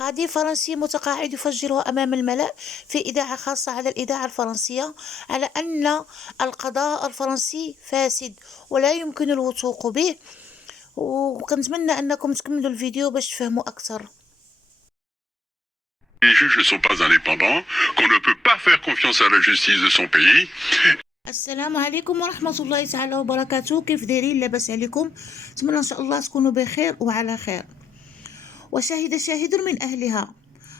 قاضي فرنسي متقاعد يفجر أمام الملأ في إذاعة خاصة على الإذاعة الفرنسية على أن القضاء الفرنسي فاسد ولا يمكن الوثوق به. وكنتمنى أنكم تكملوا الفيديو باش تفهموا أكثر. Les juges ne sont pas indépendants, qu'on ne peut pas faire confiance à la justice de son pays. السلام عليكم ورحمة الله تعالى وبركاته. كيف دايرين؟ لاباس عليكم؟ نتمنى إن شاء الله تكونوا بخير وعلى خير. وشهد شاهد من أهلها،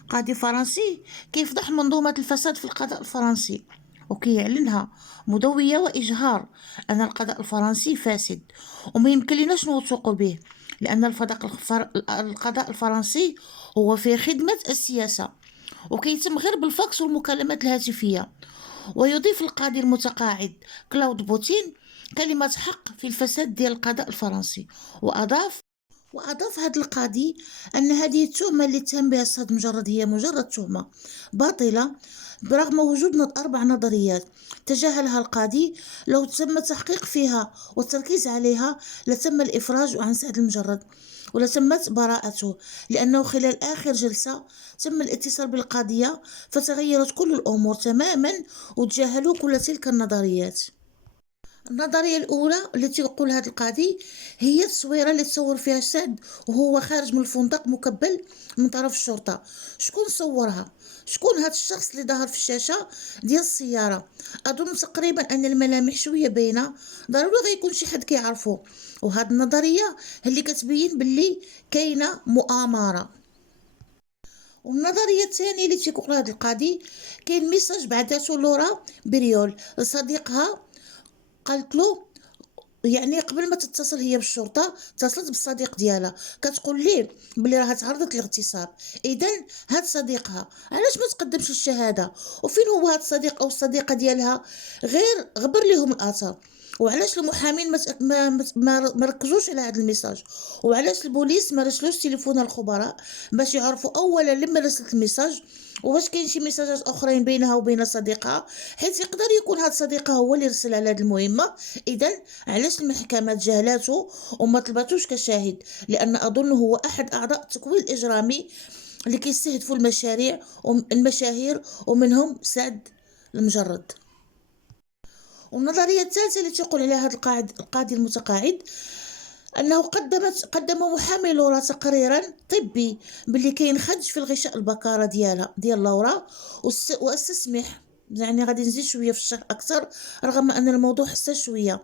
قاضي فرنسي كيفضح منظومة الفساد في القضاء الفرنسي وكيعلنها مدوية وإجهار أن القضاء الفرنسي فاسد وما يمكن لناش نوثق به، لأن القضاء الفرنسي هو في خدمة السياسة وكيتم غير بالفاكس والمكالمات الهاتفية. ويضيف القاضي المتقاعد كلاود بوتين كلمة حق في الفساد ديال القضاء الفرنسي، وأضاف هذا القاضي أن هذه التهمة اللي اتهم بها السيد مجرد هي مجرد تهمة باطلة برغم وجود 4 نظريات تجاهلها القاضي. لو تم التحقيق فيها والتركيز عليها لتم الإفراج عن سعد المجرد ولتمت براءته، لأنه خلال آخر جلسة تم الاتصال بالقاضية فتغيرت كل الأمور تماما وتجاهلوا كل تلك النظريات. النظرية الأولى التي يقول هذا القاضي هي التصويرة اللي تصور فيها سعد وهو خارج من الفندق مكبل من طرف الشرطة. شكون صورها؟ شكون هذا الشخص اللي ظهر في الشاشة ديال السيارة؟ أظن تقريبا أن الملامح شوية باينة، ضروري غيكون شي حد كيعرفو. وهذه النظرية اللي كتبين باللي كاينة مؤامرة. والنظرية الثانية اللي تيقول هذا القاضي كاين ميساج بعثته لورا بريول لصديقها، قالت له يعني قبل ما تتصل هي بالشرطه اتصلت بالصديق ديالها كتقول ليه بلي راه تعرضت للاغتصاب. اذا هاد صديقها علاش ما تقدمش الشهاده؟ وفين هو هاد الصديق او الصديقه ديالها؟ غير غبر ليهم الاثر. وعلاش المحامين ما ركزوش على هذا الميساج؟ وعلاش البوليس ما رسلوش تليفون الخبراء باش يعرفوا اولا لما رسلت الميساج واش كاين شي ميساجات اخرين بينها وبين صديقها، حيث يقدر يكون هذا صديقها هو اللي رسل على هذه المهمه. اذا علاش المحكمه تجاهلاته وما طلباتوش كشاهد؟ لان اظن هو احد اعضاء التكوين الاجرامي اللي كيستهدفوا المشاهير ومنهم سعد المجرد. والنظريه الثالثه اللي تيقول عليها هذا القاضي المتقاعد أنه قدم محامي لورا تقريرا طبي باللي كاين خدش في الغشاء البكارة ديال لورا، واستسمح يعني غادي نزيد شوية في الشرح أكثر رغم أن الموضوع حساس شوية.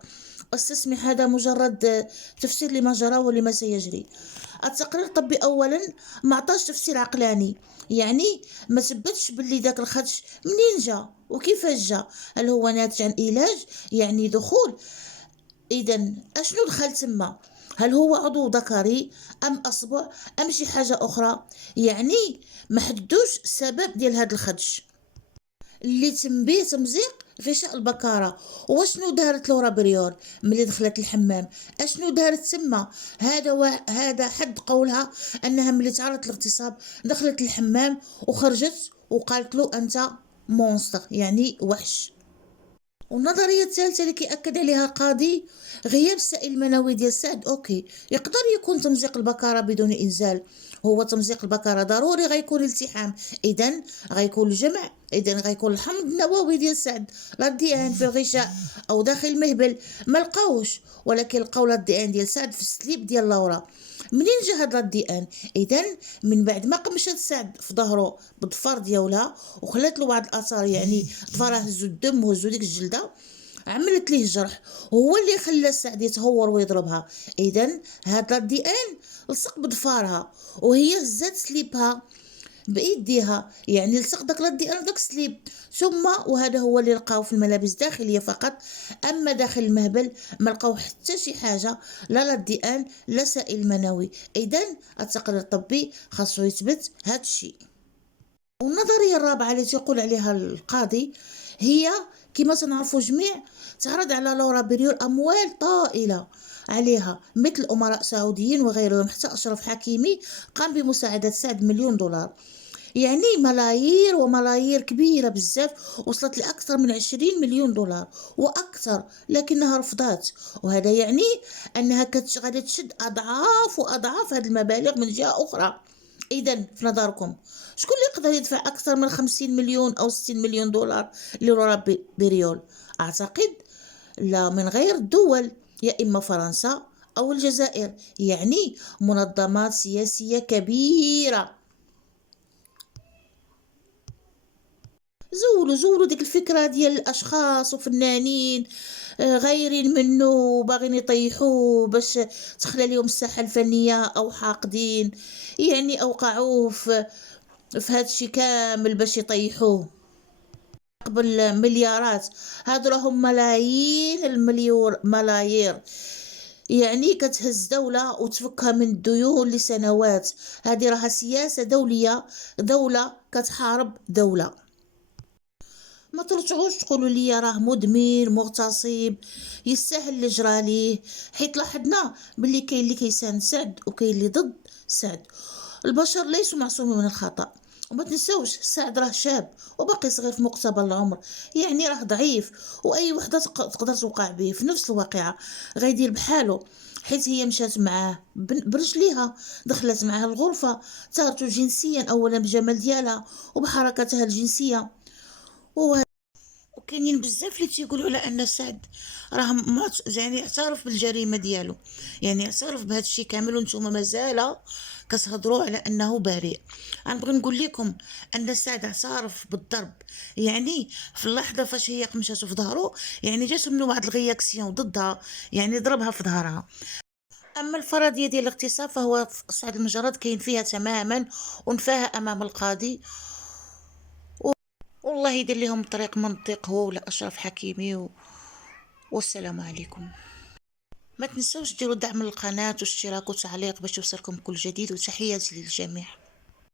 استسمح هذا مجرد تفسير لما جرى ولما سيجري. التقرير الطبي أولا ما عطاش تفسير عقلاني، يعني ما ثبتش باللي داك الخدش منين جا وكيفاش جا، هل هو ناتج عن علاج يعني دخول؟ إذا أشنو دخل تما؟ هل هو عضو ذكري أم أصبع أم شي حاجة أخرى؟ يعني ما حددوش السبب ديال هذا الخدش اللي تم به تمزيق غشاء البكارة. وشنو دارت لورا بريور ملي دخلت الحمام؟ اشنو دارت تما؟ هذا حد قولها انها ملي تعرضت للاغتصاب دخلت الحمام وخرجت وقالت له انت مونستر يعني وحش. والنظرية الثالثة اللي كيأكد عليها القاضي غياب السائل المنوي ديال سعد. اوكي، يقدر يكون تمزيق البكارة بدون انزال، هو تمزيق البكارة ضروري غيكون التحام، اذا غيكون الجمع، اذا غيكون الحمض النووي ديال سعد لا دي ان في الغشاء او داخل المهبل ما لقاوش، ولكن لقاو لا دي ان ديال سعد في السليب ديال لورا. منين جا هاد الدي ان؟ اذا من بعد ما قمشت سعد في ظهره بالضفار ديالها وخلات له بعض الاثار، يعني ظفرها هزو الدم وهزو ديك الجلده عملت ليه جرح، هو اللي خلى سعد يتهور ويضربها. اذا هذا الدي ان لصق بضفارها وهي هزات سليبها بايديها، يعني لصق داك الدي ان داك السليب. ثم وهذا هو اللي لقاو في الملابس الداخليه فقط، اما داخل المهبل ما لقاو حتى شي حاجه، لا الدي ان لا سائل منوي. اذا التقرير الطبي خاصو يثبت هذا الشيء. والنظريه الرابعه اللي تيقول عليها القاضي هي كما تنعرفوا جميع تعرض على لورا بريور اموال طائله عليها مثل امراء سعوديين وغيرهم، حتى اشرف حكيمي قام بمساعده سعد $1,000,000، يعني ملايير وملايير كبيرة بزاف وصلت لأكثر من $20,000,000 وأكثر، لكنها رفضات. وهذا يعني أنها غادي تشد أضعاف وأضعاف هذه المبالغ من جهة أخرى. إذا في نظركم شكون اللي يقدر يدفع أكثر من 50 مليون أو 60 مليون دولار لورا بريول؟ أعتقد لا، من غير الدول، يا إما فرنسا أو الجزائر، يعني منظمات سياسية كبيرة. زولوا ديك الفكرة ديال الأشخاص وفنانين غايرين منه وباغين يطيحوه باش تخلى ليهم الساحة الفنية، أو حاقدين يعني أوقعوه في هذا الشيء كامل باش يطيحوه قبل مليارات. هادو راهم ملايين ملايير، يعني كتهز دولة وتفكها من الديون لسنوات. هذه راها سياسة دولية، دولة كتحارب دولة. ما ترجعوش تقولوا لي راه مدمن مغتصب يستاهل اللي جرى ليه، حيت لاحظنا باللي كاين اللي كيساند سعد وكاين اللي ضد سعد. البشر ليسوا معصومين من الخطأ. وما تنساوش سعد راه شاب وباقي صغير في مقتبل العمر، يعني راه ضعيف، واي وحده تقدر توقع به في نفس الواقعه غيدير بحاله، حيت هي مشات معاه برجليها، دخلت معاه الغرفه، تارته جنسيا اولا بالجمال ديالها وبحركتها الجنسيه. وكاينين بزاف اللي تيقولوا على ان سعد راه يعني اعترف بالجريمه ديالو، يعني اعترف بهذا الشيء كامل، وانتم مازال كتهضروا على انه بريء. غنبغي نقول لكم ان سعد اعترف بالضرب، يعني في اللحظه فاش هي قمشاتو في ظهره، يعني جاتو منه واحد الغياكسيون ضدها، يعني ضربها في ظهرها. اما الفرضيه ديال الاغتصاب فهو سعد المجرد كاين فيها تماما، ونفاها امام القاضي، والله يدير لهم طريق منطق هو ولا أشرف حكيمي والسلام عليكم. ما تنسوش ديروا دعم للقناة واشتراك وتعليق باش يوصلكم كل جديد، وتحياتي للجميع.